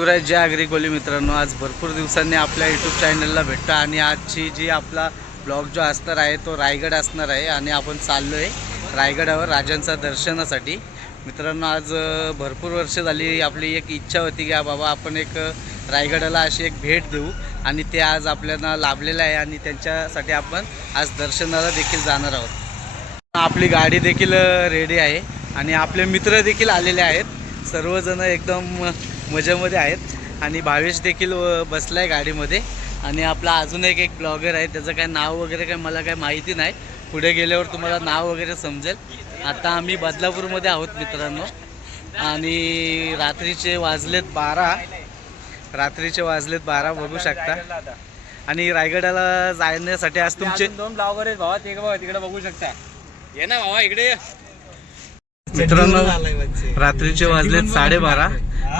शिवराज जय आगरी मित्रांनो, आज भरपूर दिवसांनी आपल्या यूट्यूब चॅनलला भेटतो आणि आजची जी आपला ब्लॉग जो असणार आहे तो रायगड असणार आहे आणि आपण चाललो आहे रायगडावर राजांचा दर्शनासाठी. मित्रांनो, आज भरपूर वर्ष झाली आपली एक इच्छा होती की बाबा आपण एक रायगडाला अशी एक भेट देऊ आणि ते आज आपल्याला लाभलेलं आहे आणि त्यांच्यासाठी आपण आज दर्शनाला देखील जाणार आहोत. आपली गाडी देखील रेडी आहे आणि आपले मित्र देखील आलेले आहेत. सर्वजण एकदम मजेमध्ये आहेत आणि भावेश देखील बसला आहे गाडीमध्ये. आणि आपला अजून एक ब्लॉगर आहे, त्याचं काय नाव वगैरे काय मला काय माहिती नाही, पुढे गेल्यावर तुम्हाला नाव वगैरे समजेल. आता आम्ही बदलापूरमध्ये आहोत मित्रांनो आणि रात्रीचे वाजलेत 12 बघू शकता. आणि रायगडाला जाण्यासाठी आज तुमचे 2 ब्लॉगर आहेत भावा, ते बघा तिकडे बघू शकता. ये ना भावा इकडे. मित्रांनो, रात्रीचे वाजलेत 12:30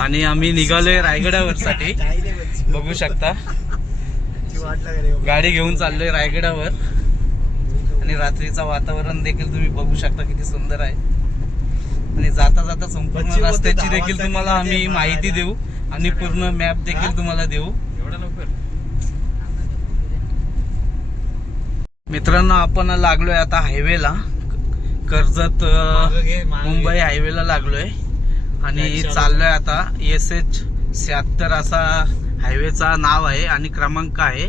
आणि आम्ही निघालोय रायगडावरसाठी. बघू शकता गाडी घेऊन चाललोय रायगडावर आणि रात्रीचं वातावरण देखील तुम्ही बघू शकता किती सुंदर आहे. आणि जाता जाता संपूर्ण रस्त्याची देखील तुम्हाला आम्ही माहिती देऊ आणि पूर्ण मॅप देखील तुम्हाला देऊ. मित्रांनो, आपण लागलोय आता हायवेला, कर्जत मुंबई हायवेला लागलोय आणि चाललोय आता. SH 76 असा हायवेचा नाव आहे आणि क्रमांक आहे.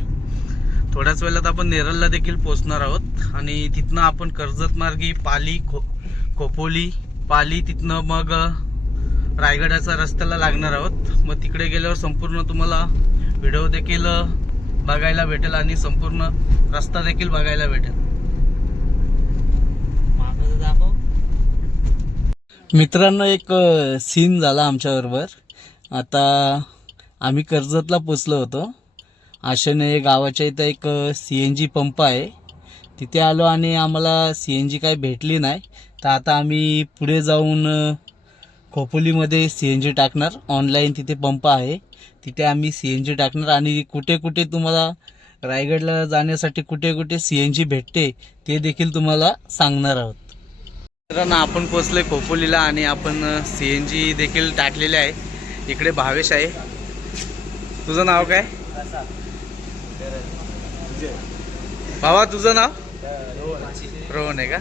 थोड्याच वेळात आपण नेरळला देखील पोहोचणार आहोत आणि तिथनं आपण कर्जत मार्गी पाली, खोपोली, पाली, तिथनं मग रायगडाच्या रस्त्याला लागणार आहोत. मग तिकडे गेल्यावर संपूर्ण तुम्हाला व्हिडिओ देखील बघायला भेटेल आणि संपूर्ण रस्ता देखील बघायला भेटेल. मित्रांनो, एक सीन झाला आमच्याबरोबर. आता आम्ही कर्जतला पोचलो होतो. आशेने गावाच्या इथं एक CNG पंप आहे, तिथे आलो आणि आम्हाला CNG काही भेटली नाही. तर आता आम्ही पुढे जाऊन खोपोलीमध्ये CNG टाकणार. ऑनलाईन तिथे पंप आहे, तिथे आम्ही CNG टाकणार आणि कुठे कुठे तुम्हाला रायगडला जाण्यासाठी कुठे कुठे CNG भेटते ते देखील तुम्हाला सांगणार आहोत. मित्रांनो, आपण पोचलोय खोपोलीला आणि आपण CNG देखील टाकलेले आहे. इकडे भावेश आहे. तुझं नाव काय भावा? तुझं नाव रोहन आहे का?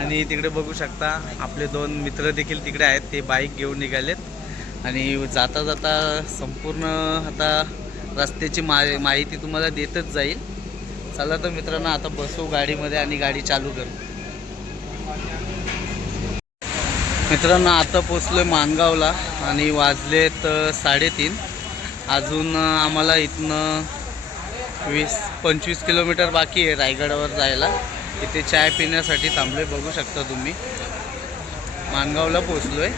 आणि तिकडे बघू शकता आपले 2 मित्र देखील तिकडे आहेत, ते बाईक घेऊन निघालेत आणि जाता जाता संपूर्ण आता रस्त्याची माहिती तुम्हाला देतच जाईल. चला तर मित्रांनो, आता बसू गाडीमध्ये आणि गाडी चालू करू. मित्रांनो, आता पोचलोय माणगावला आणि वाजलेत 3:30. अजून आम्हाला इथनं 20-25 किलोमीटर बाकी आहे रायगडावर जायला. इथे चाय पिण्यासाठी थांबलोय, बघू शकता तुम्ही. माणगावला पोचलोय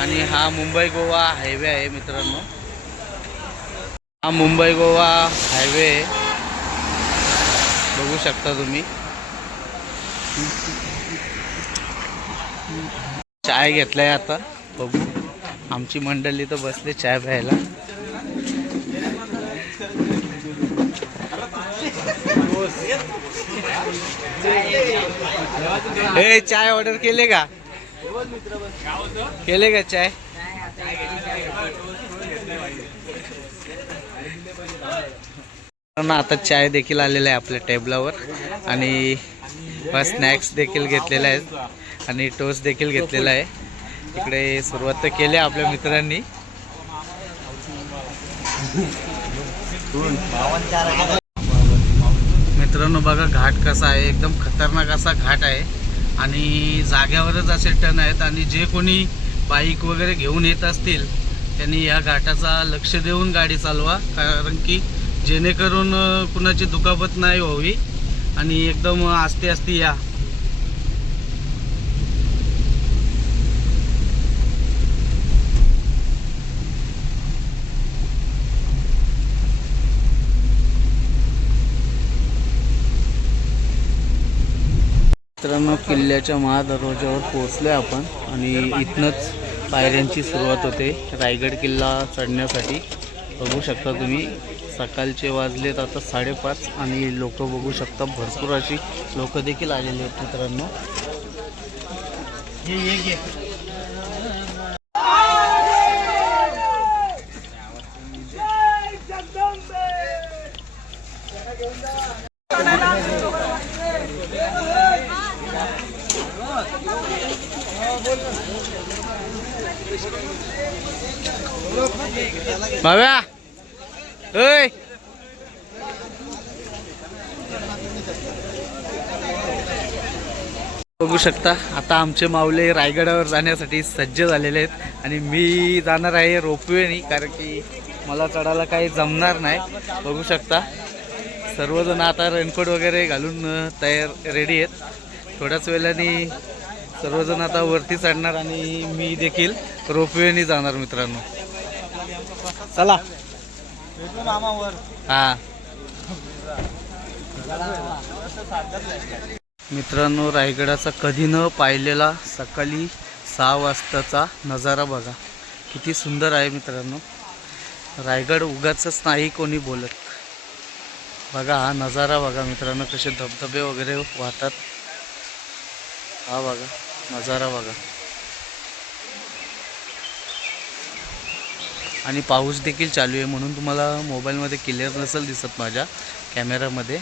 आणि हा मुंबई गोवा हायवे आहे मित्रांनो. हा मुंबई गोवा हायवे आहे, बघू शकता तुम्ही. चाय घेतलाय आता, बघू. आमची मंडळी तर बसले चाय प्यायला. हे चाय ऑर्डर केले का? केले का चाय? आता चाय देखील आलेला आहे आपल्या टेबलावर आणि स्नॅक्स देखील घेतलेले आहेत आणि टोस्ट देखील घेतलेला आहे. इकडे सुरुवात तर केली आपल्या मित्रांनी. मित्रांनो, बघा घाट कसा आहे, एकदम खतरनाक असा घाट आहे आणि जाग्यावरच असे टर्न आहेत. आणि जे कोणी बाईक वगैरे घेऊन येत असतील त्यांनी या घाटाचा लक्ष देऊन गाडी चालवा, कारण की जेणेकरून कुणाची दुखापत नाही व्हावी आणि एकदम आस्ते आस्ते या. मित्रांनो, किल्ल्याच्या महादरवाज्यावर पोहोचलोय आपण आणि इथनंच पायऱ्यांची सुरुवात होते रायगड किल्ला चढण्यासाठी. बघू शकता तुम्ही, सकाळचे वाजलेत आता 5:30 आणि लोक बघू शकता भरपूर अशी लोक देखील आलेली आहेत मित्रांनो. भाव्या ओय बघू शकता आता आमचे माऊले रायगडावर जाण्यासाठी सज्ज झालेले आहेत आणि मी जाणार आहे रोपवेने कारण की मला चढायला काही जमणार नाही. बघू शकता सर्वजण आता रेनकोट वगैरे घालून तयार रेडी आहेत. थोड्याच वेळाने सर्वजण आता वरती चढणार आणि मी देखील रोपवेने जाणार मित्रांनो. चला हा मित्रांनो, रायगडाचा कधी न पाहिलेला सकाळी 6 वाजताचा नजारा बघा किती सुंदर आहे मित्रांनो. रायगड उगाचच नाही कोणी बोलत. बघा हा नजारा बघा मित्रांनो, कसे धबधबे वगैरे वाहतात. हा बघा नजारा बघा. आणि पाऊस देखील चालू आहे म्हणून तुम्हाला मोबाईलमध्ये क्लिअर नसेल दिसत माझ्या कॅमेरामध्ये.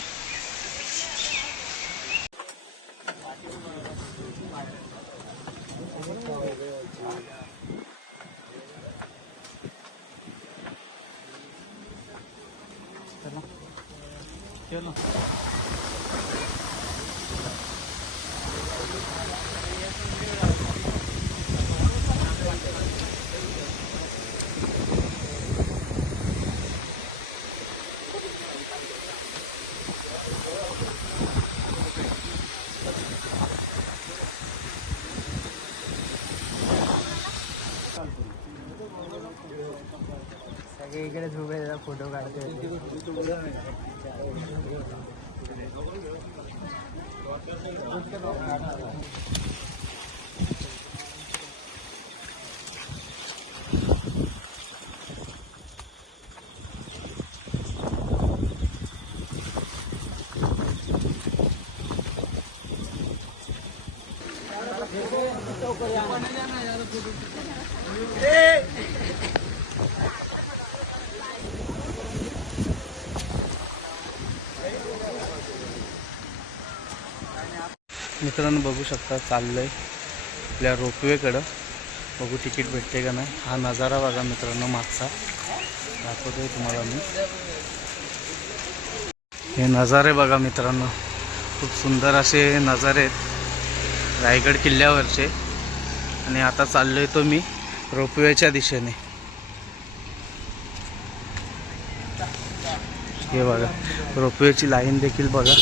सगळे इकडेच उभे फोटो काढते. मित्रांनो बघू शकता चाललंय आपल्या रोपवेकडं. बघू तिकीट भेटते का नाही. हा नजारा बघा मित्रांनो मागचा दाखवतोय तुम्हाला मी. हे नजारे बघा मित्रांनो, खूप सुंदर असे नजारे आहेत रायगड किल्ल्यावरचे. आणि आता चाललोय तो मी रोपवेच्या दिशेने. हे बघा रोपवेची लाईन देखील बघा,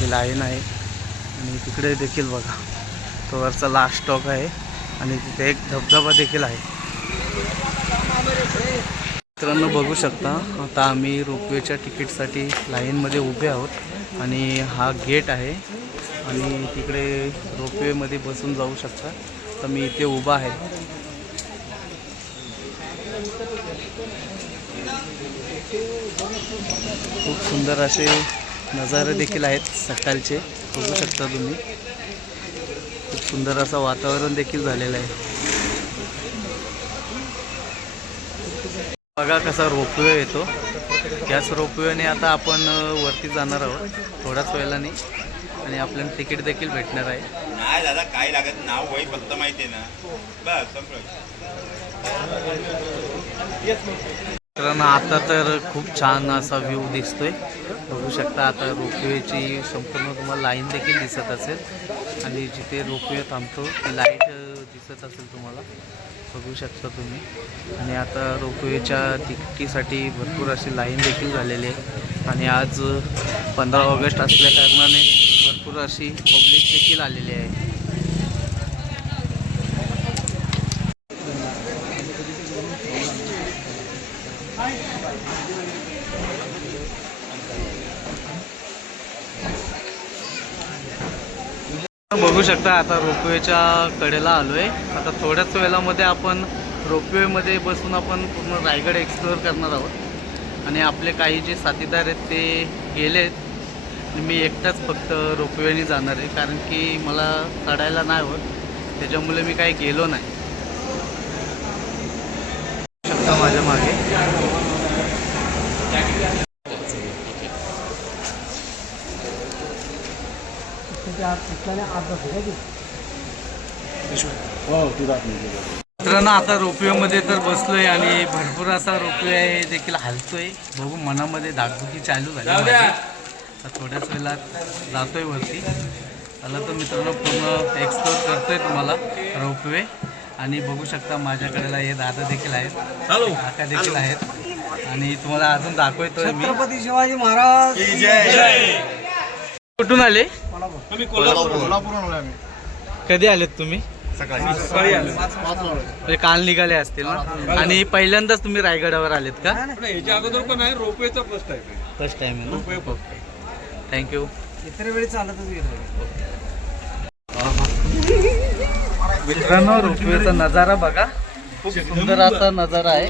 ही लाईन आहे. आणि तिकडे देखील बघा तो वरचा लास्ट स्टॉप आहे आणि तिथे एक धबधबा देखील आहे. मित्रांनो बघू शकता आता आम्ही रोपवेच्या तिकीटसाठी लाईनमध्ये उभे आहोत आणि हा गेट आहे आणि तिकडे रोपवेमध्ये बसून जाऊ शकता. तर मी इथे उभा आहे. खूप सुंदर असे नजारे देखील आहेत सकाळचे, बघू शकता तुम्ही. खूप सुंदर असं वातावरण देखील झालेलं आहे. बघा कसा रोपवे येतो. याच रोपवेने आता आपण वरती जाणार आहोत थोड्याच वेळाने आणि आपल्याला तिकीट देखील भेटणार आहे. नाही दादा काय लागत, नाव वही फक्त माहिती आहे ना, बस संपलं. मित्रांनो आता तर खूप छान असा व्ह्यू दिसतोय. बघू शकता आता रोपवेची संपूर्ण तुम्हाला लाईन देखील दिसत असेल आणि जिथे रोपवे थांबतो ती लाईट दिसत असेल तुम्हाला, बघू शकता तुम्ही. आणि आता रोपवेच्या तिकिटीसाठी भरपूर अशी लाईन देखील झालेली आहे. आणि आज 15 ऑगस्ट असल्या कारणाने भरपूर अशी पब्लिक देखील आलेली आहे. बघू शकता आता रोपवेच्या कडेला आलोय. आता थोड्याच वेळामध्ये आपण रोपवेमध्ये बसून आपण पूर्ण रायगड एक्सप्लोअर करणार आहोत. आणि आपले काही जे साथीदार आहेत ते गेलेत. मी एकटाच फक्त रोपवेने जाणार आहे कारण की मला चढायला नाही होत, त्याच्यामुळे मी काही गेलो नाही. शकता माझ्या मागे मित्रांनो आता रोपवेमध्ये तर बसलोय आणि भरपूर असा रोपवे देखील हलतोय. बघू मनामध्ये धाकधुकी चालू झाली माझी. आता थोड्याच वेळात जातोय वरती. चला तर मित्रांनो पूर्ण एक्सप्लोर करतोय तुम्हाला रोपवे. आणि बघू शकता माझ्याकडेला हे दादा देखील आहेत, काका देखील आहेत आणि तुम्हाला अजून दाखवतोय मी. छत्रपती शिवाजी महाराज. कुठून आले? कोल्हापूर. कधी आलेत तुम्ही? सकाळी आलो. म्हणजे काल निघाले असतील ना. आणि पहिल्यांदाच तुम्ही रायगडावर आलेत का? याच्या अगोदर पण आहे. रोपवेचा फर्स्ट आहे. फर्स्ट टाइम आहे ना. Okay, thank you. इतर वेळी चालतच गेलो. मित्रांनो रोपवेचा नजारा बघा, खूप सुंदर असा नजारा आहे.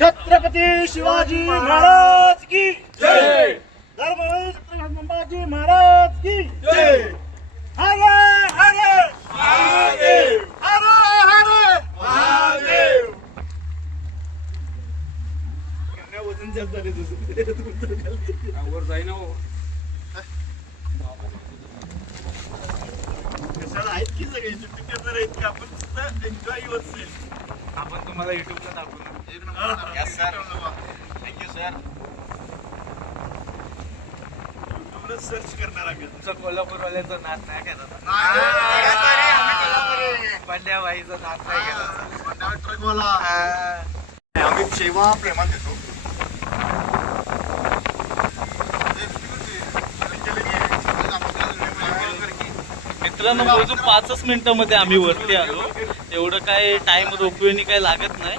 छत्रपती शिवाजी महाराज की जय. धर्मवीर छत्रपती संभाजी महाराज की जय. हर हर महादेव. हर हर महादेव. वजन जास्त झाले तुझं. वर जाईन हो. कशाला आहेत की सगळे शूटिंग करणार आहेत की आपण सुद्धा एन्जॉय असेल. आपण तुम्हाला युट्यूबला दाखवू ना. Yes sir. Thank you sir. युट्यूबला सर्च करणार आम्ही. तुमचा कोल्हापूरवाल्याचा नाच नाही केला, पंड्याबाईचा नाच नाही केला. ट्रकवाला आम्ही सेवा प्रेमात देतो. मित्रांनो मोजून 5च मिनिटामध्ये आम्ही वरती आलो. एवढं काय टाइम रोपवेनी काही लागत नाही,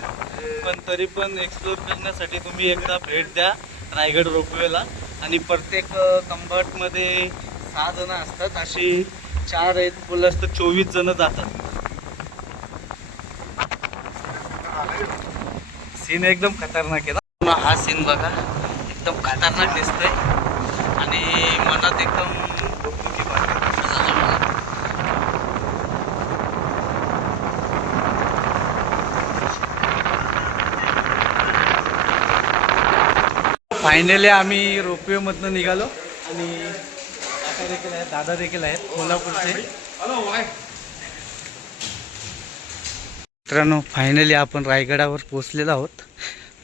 पण तरी पण एक्सप्लोर करण्यासाठी तुम्ही एकदा भेट द्या रायगड रोपवेला. आणि प्रत्येक कंपार्टमध्ये 6 जण असतात, अशी 4 आहेत बोललास तर 24 जण जातात. सीन एकदम खतरनाक आहे ना. हा सीन बघा, एकदम खतरनाक दिसतोय आणि मनात एकदम डोकदुखी वाटते. फायनली आम्ही रोपवेमधनं निघालो आणि काका देखील आहेत, दादा देखील आहेत कोल्हापूरचे. मित्रांनो फायनली आपण रायगडावर पोहोचलेलो आहोत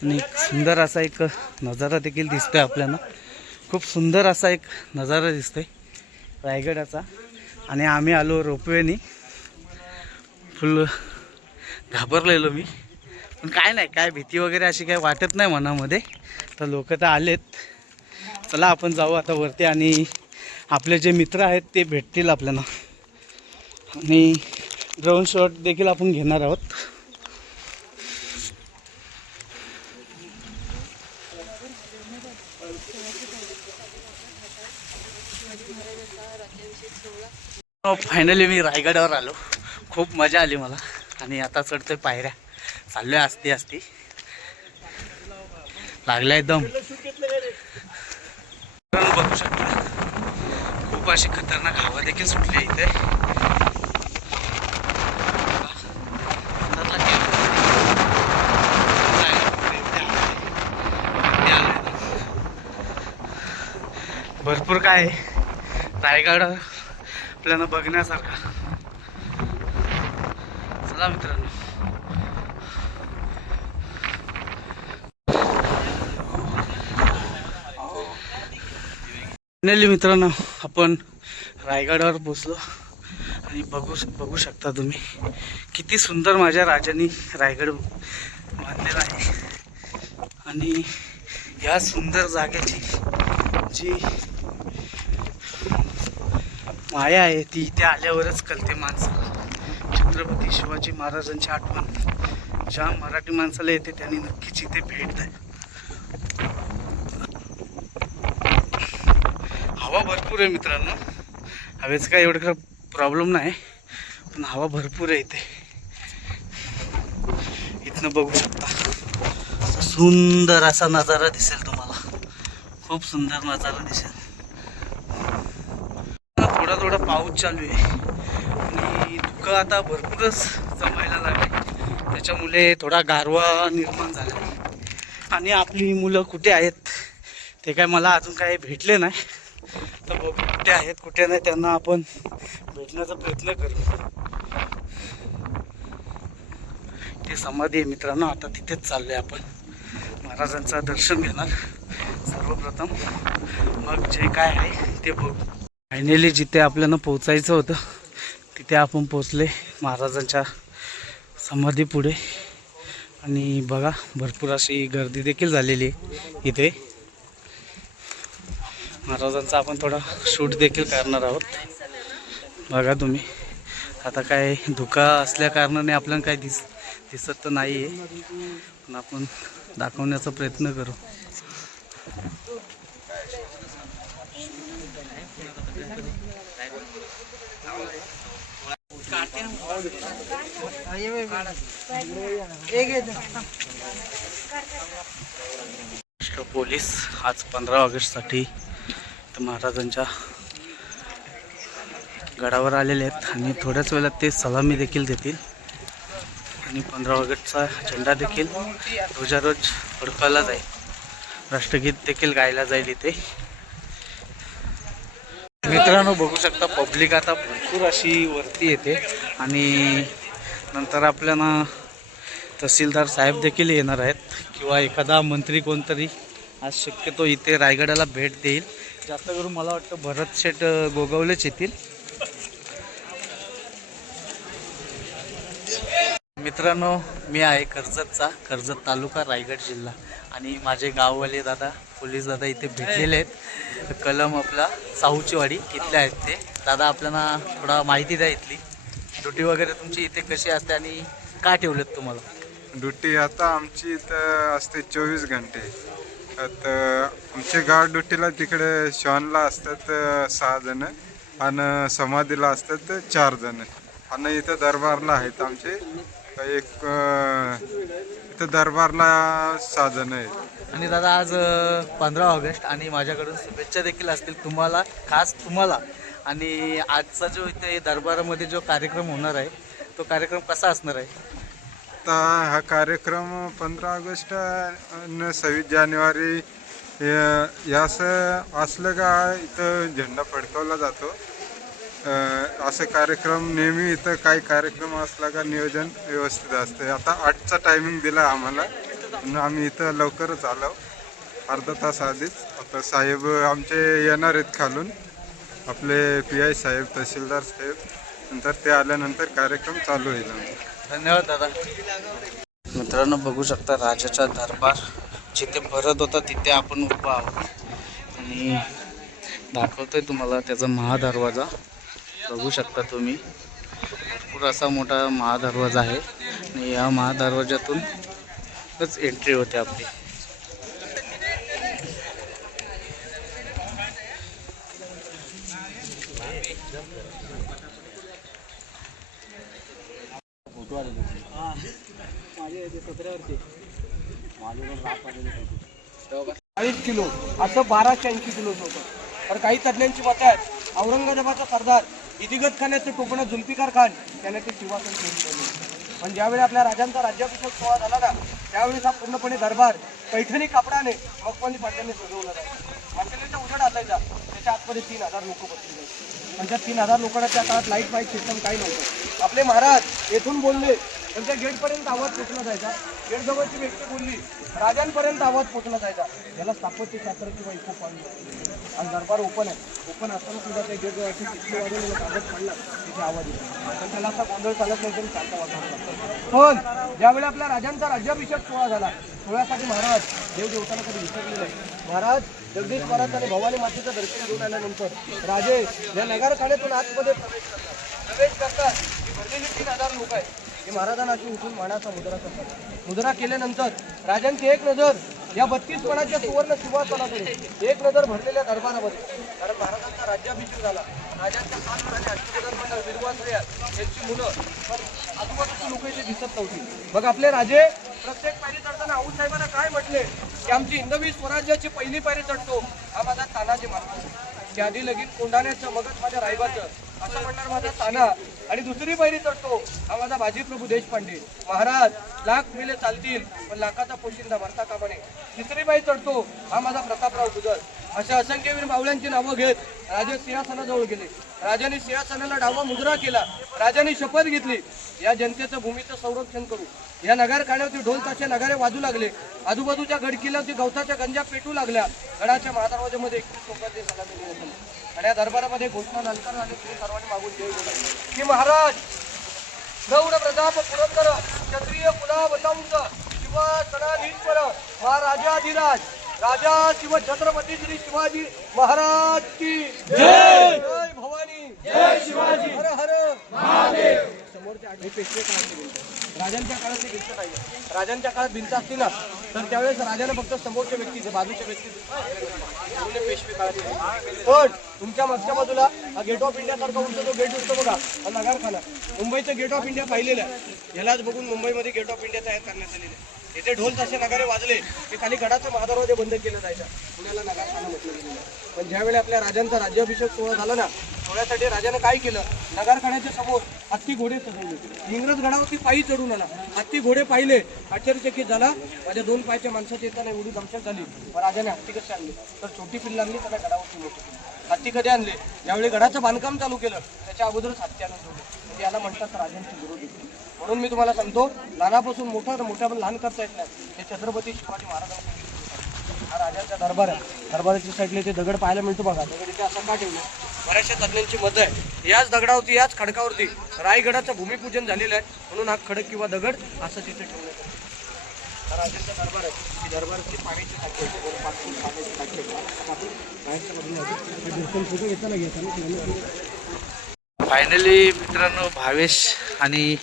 आणि सुंदर असा एक नजारा देखील दिसतोय आपल्याला. खूप सुंदर असा एक नजारा दिसतोय रायगडाचा. आणि आम्ही आलो रोपवेनी. फुल घाबरलेलो मी, पण काय नाही, काय भीती वगैरे अशी काही वाटत नाही मनामध्ये. तर लोक तर आलेत. चला आपण जाऊ आता वरती आणि आपले जे मित्र आहेत ते भेटतील आपल्याला. आणि ड्रोन शॉट देखील आपण घेणार आहोत. फायनली मी रायगडावर आलो. खूप मजा आली मला आणि आता चढतोय पायऱ्या. चाललोय आस्ती आस्ती. लागलाय एकदम. बघू शकता खूप अशी खतरनाक हवा देखील सुटली इथे. भरपूर काय रायगड आपल्याला बघण्यासारखा. चला मित्रांनो. फायनली मित्रांनो आपण रायगडावर पोचलो आणि बघू शकता तुम्ही किती सुंदर माझ्या राजांनी रायगड बांधलेला आहे. आणि या सुंदर जागेची जी माया आहे ती इथे आल्यावरच कळते माणसाला. छत्रपती शिवाजी महाराजांची आठवण ज्या मराठी माणसाला येते त्यांनी नक्कीच इथे भेट द्या. हवा भरपूर आहे मित्रांनो. हवेचं काय एवढं प्रॉब्लेम नाही, पण हवा भरपूर आहे इथे. इथनं बघू शकता सुंदर असा नजारा दिसेल तुम्हाला. खूप सुंदर नजारा दिसेल. थोडा थोडा पाऊस चालू आहे आणि धुकं आता भरपूरच जमायला लागले. त्याच्यामुळे थोडा गारवा निर्माण झाला. आणि आपली मुलं कुठे आहेत ते काय मला अजून काही भेटले नाही. तर बघू कुठे आहेत कुठे नाही, त्यांना आपण भेटण्याचा प्रयत्न करू. ते समाधी आहे मित्रांनो. आता तिथेच चाललोय आपण. महाराजांचं दर्शन घेणार सर्वप्रथम, मग जे काय आहे ते बघू. फायनली जिथे आपल्याला पोचायचं होतं तिथे आपण पोचले, महाराजांच्या समाधी पुढे. आणि बघा भरपूर अशी गर्दी देखील झालेली आहे इथे. महाराजांचा आपण थोडा शूट देखील करणार आहोत. बघा तुम्ही, आता काय धुका असल्या कारणाने आपल्याला काय दिसत तर नाही आहे, पण आपण दाखवण्याचा प्रयत्न करू. पोलीस आज 15 ऑगस्टसाठी महाराजांच्या गडावर आलेले आहेत आणि थोड्याच वेळात ते सलामी देखील देतील. आणि 15 ऑगस्टचा झेंडा देखील ध्वजारोहण फडकवला जाईल. राष्ट्रगीत देखील गायला जाईल इथे. मित्रांनो बघू शकता, पब्लिक आता भरपूर अशी वरती येते आणि नंतर आपल्याला तहसीलदार साहेब देखील येणार आहेत किंवा एखादा मंत्री कोणतरी आज शक्यतो इथे रायगडाला भेट देईल. जास्त करून मला वाटतं भरत शेठ गोगावलेच येतील. मित्रांनो मी आहे कर्जत तालुका रायगड जिल्हा आणि माझे गाववाले दादा पोलीस दादा इथे भेटलेले आहेत. कलम आपला साऊचीवाडी इथले आहेत ते दादा. आपल्याला थोडा माहिती द्या इथली ड्युटी वगैरे तुमची इथे कशी असते आणि का ठेवलेत तुम्हाला? ड्युटी आता आमची इथं असते 24 घंटे. आता आमचे गार्ड ड्युटीला तिकडे शॉनला असतात 6 जण आणि समाधीला असतात 4 जण आणि इथं दरबारला आहेत आमचे इथं दरबारला 6 जण आहेत. आणि दादा आज 15 ऑगस्ट आणि माझ्याकडून शुभेच्छा देखील असतील तुम्हाला, खास तुम्हाला. आणि आजचा जो इथे दरबारामध्ये जो कार्यक्रम होणार आहे तो कार्यक्रम कसा असणार आहे? आता हा कार्यक्रम 15 ऑगस्ट आणि 26 जानेवारी याचं असलं का इथं झेंडा फडकवला जातो. असे कार्यक्रम नेहमी इथं काही कार्यक्रम असला का नियोजन व्यवस्थित असते. आता 8चा टायमिंग दिला आम्हाला आणि आम्ही इथं लवकरच आलो अर्धा तास आधीच. आता साहेब आमचे येणार आहेत खालून, आपले PI साहेब, तहसीलदार साहेब. नंतर ते आल्यानंतर कार्यक्रम चालू होईल. धन्यवाद दादा. मित्रांनो बघू शकता राजाचा दरबार जिथे भरत होता तिथे आपण उभा आहोत आणि दाखवतोय तुम्हाला त्याचा महादरवाजा. बघू शकता तुम्ही, भरपूर असा मोठा महादरवाजा आहे आणि या महादरवाज्यातूनच एंट्री होते आपली. किलो असं 1280 किलो होतं. तर काही तज्ज्ञांची मतं आहेत औरंगजेबाचा सरदार इदिगत खानाचे टोपण जुल्फिकार खान त्याने ते सिंहासन ठेवले. पण ज्यावेळी आपल्या राजांचा राज्याभिषेक सोहळा झाला ना त्यावेळेस हा पूर्णपणे दरबार पैठणी कापडाने मखमली पडद्याने सजवला जायचा. हॉटेलचा उजेड असायचा, त्याच्या आतमध्ये 3000 लोक बसले जायचे. पण त्या 3000 लोकांना त्या काळात लाईट माईट सिस्टम काही नव्हतं. आपले महाराज येथून बोलले त्यांच्या गेटपर्यंत आवाज पोचला जायचा. गेटजवळची व्यक्ती बोलली राजांपर्यंत आवाज पोचला जायचा. याला स्थापत्यशास्त्राची बाई खूप आवडली. आणि दरबार ओपन आहे, ओपन असताना सुद्धा त्या गेटजवळची किती वाजून कागद पडला तिथे आवाज येतो. पण त्याला असा गोंधळ चालत नाही तरी चालता वाजवत. पण ज्यावेळी आपल्या राजांचा राज्याभिषेक सोहळा झाला, सोहळ्यासाठी महाराज देवदेवतांना कधी विसरले नाही. महाराज जगदीश महाराज आणि भवानी मातेचं दर्शन घेऊन आल्यानंतर राजे या नगारखान्यातून आतमध्ये प्रवेश करतात. भरलेली 3000 लोक आहेत. हे महाराजांना अशी उठून मानाचा मुद्रा करतात. मुद्रा केल्यानंतर राजांची एक नजर या 32 पणाच्या सुवर्ण सिंहासनाकडे, एक नजर भरलेल्या दरबारामध्ये. कारण महाराजांचा राज्याभिषेक झाला. राजांच्या 7 मुलांनी अष्टप्रधान विरवासया यांची मुलं, पण आजूबाजूची लोक इथे दिसत नव्हती. मग आपले राजे प्रत्येक पायरी चढताना आऊसाहेबांना काय म्हटले की आमची हिंदवी स्वराज्याची पहिली पायरी चढतो हा माझा तानाजी महाराज. त्याआधी लगीन कोंढाण्याचं मगच माझ्या रायबाचं असं म्हणणार माझा ताना. आणि दुसरी पायरी चढतो हा माझा बाजीप्रभू देशपांडे. महाराज लाख मेले चालतील पण लाखाचा पोशिंदा भरता कामा नये. तिसरी पायरी चढतो हा माझा प्रतापराव गुजर. अशा असंख्य वीर मावळ्यांची नावं घेत राजे सिंहासनाजवळ गेले. राजाने सिंहासनाला डावा मुजरा केला. राजाने शपथ घेतली, या जनतेचं भूमीचं संरक्षण करू. या नगारखान्यावरती ढोल ताशे नगारे वाजू लागले. आजूबाजूच्या गडकिल्ल्यावरती गवताच्या गंजा पेटू लागल्या. गडाच्या महादरवाज्यामध्ये 21 लोकांचे सलामी देण्यात आली. आणि या दरबारामध्ये घोषणा ललकार आणि सर्वांनी मागून जय बोलावली की महाराज प्रौढ प्रताप पुरंदर क्षत्रिय कुलावतंस शिव सनाधीश्वर महाराजाधिराज राजा शिव छत्रपती श्री शिवाजी महाराज की जय. जय भवानी, जय शिवाजी, हर हर महादेव. समोरचे आठवे पेशवे काळातले भिंत, राजांच्या काळातली भिंत नाही. राजांच्या काळात भिंत असती ना तर त्यावेळेस राजाने फक्त समोरच्या व्यक्तीचे बाजूच्या व्यक्ती पेशवे काळातले. पण तुमच्या मागच्या बाजूला हा गेट ऑफ इंडिया सारखा उंच जो गेट दिसतो बघा, हा नगारखाना. मुंबईचं गेट ऑफ इंडिया पाहिलेलं आहे. यालाच बघून मुंबईमध्ये गेट ऑफ इंडिया तयार करण्यात आलेलं आहे. इथे ढोल ताशे नगारे वाजले की खाली गडाचा महादरवाजा बंद केला जायचा. पुण्याला नगारखाना म्हटलं गेलं. पण ज्यावेळी आपल्या राजांचा राज्याभिषेक सोहळा झाला ना, सोहळ्यासाठी राजानं काय केलं, नगारखान्याच्या समोर हत्ती घोडे सजवले. इंग्रज गडावरती पायी चढून आला. हत्ती घोडे पाहिले, आश्चर्यचकित झाला. माझ्या 2 पायाच्या माणसाची येताना एवढी दमछाक झाली. पण राजाने हत्ती कशी आणली तर छोटी पिल्लं आणली, त्याला गडावरती मोठी केली. हत्ती कधी आणले, ज्यावेळी गडाचं बांधकाम चालू केलं त्याच्या अगोदरच हत्ती आणून ठेवले. म्हणजे याला म्हणतात राजांची विरोधी. म्हणून मी तुम्हाला सांगतो, लहानापासून मोठा तर मोठ्या पण लहान करता येत नाही. हे छत्रपती शिवाजी महाराजांचे हा राजांचा दरबार आहे. दरबाराच्या साईडला ते दगड पाहायला मिळतो बघा. दगड इथे असं का ठेवलं, बऱ्याचशा तज्ञांची मतं आहे याच दगडावरती याच खडकावरती रायगडाचं भूमिपूजन झालेलं आहे. म्हणून हा खडक किंवा दगड असं तिथे ठेवण्यात आलं. हा राजांचा दरबार आहे. ही दरबारची पाण्याची टाकी आहे. पाण्याची टाकी आहे. बाहेरच्या बाजूला दर्शन फोटो घेताना घ्यायचा. फायनली मित्रांनो भावेश आणि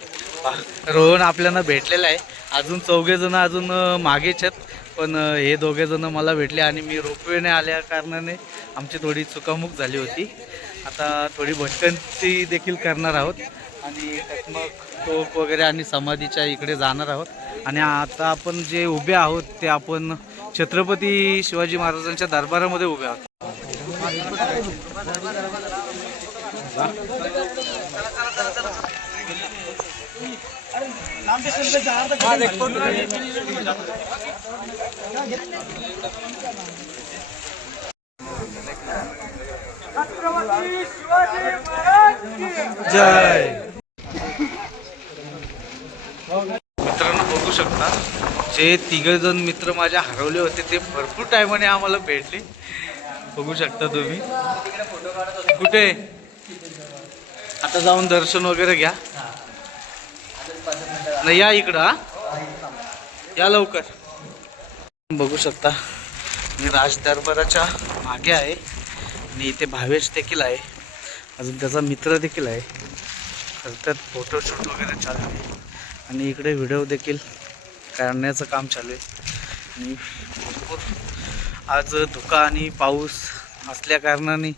रोहन आपल्याला भेटलेला आहे. अजून 4 जण अजून मागेच आहेत. पण हे 2 जण मला भेटले आणि मी रोपवेने आल्या कारणाने आमची थोडी चुकामुक झाली होती. आता थोडी भटकंती देखील करणार आहोत आणि मग टोक वगैरे आणि समाधीच्या इकडे जाणार आहोत. आणि आता आपण जे उभे आहोत ते आपण छत्रपती शिवाजी महाराजांच्या दरबारामध्ये उभे आहोत. जय. मित्रांनो बघू शकता, जे 3 जण मित्र माझ्या हरवले होते ते भरपूर टायमाने आम्हाला भेटले. बघू शकता तुम्ही. कुठे आता जाऊन दर्शन वगैरे घ्या. नाही या इकडं, हा या लवकर. बघू शकता मी राज दरबाराच्या मागे आहे आणि इथे भावेश देखील आहे. अजून त्याचा मित्र देखील आहे. तर फोटोशूट वगैरे चालू आहे आणि इकडे व्हिडिओ देखील काढण्याचं काम चालू आहे. आणि भरपूर आज धुका आणि पाऊस असल्या कारणाने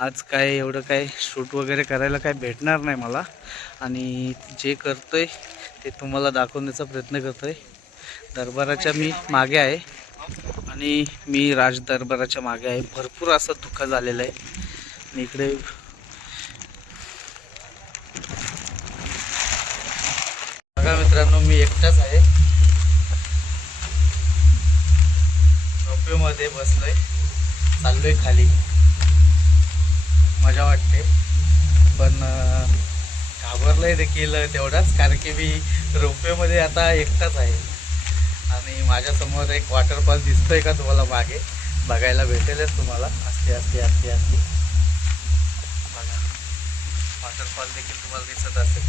आज काय एवढं काय शूट वगैरे करायला काय भेटणार नाही मला. आणि जे करतोय ते तुम्हाला दाखवण्याचा प्रयत्न करतोय. दरबाराच्या मी मागे आहे आणि मी राज दरबाराच्या मागे आहे. भरपूर असं धुका झालेलं आहे. आणि इकडे बघा मित्रांनो, मी एकटाच आहे. झोपेमध्ये बसलोय, चाललोय खाली. मजा वाटते पण घाबरलंय देखील तेवढाच, कारण की मी रोपवेमध्ये आता एकटाच आहे. आणि माझ्यासमोर एक वॉटरफॉल दिसतोय का तुम्हाला मागे, बघायला भेटेलच तुम्हाला. असते असते असते असते बघा, वॉटरफॉल देखील तुम्हाला दिसत असेल.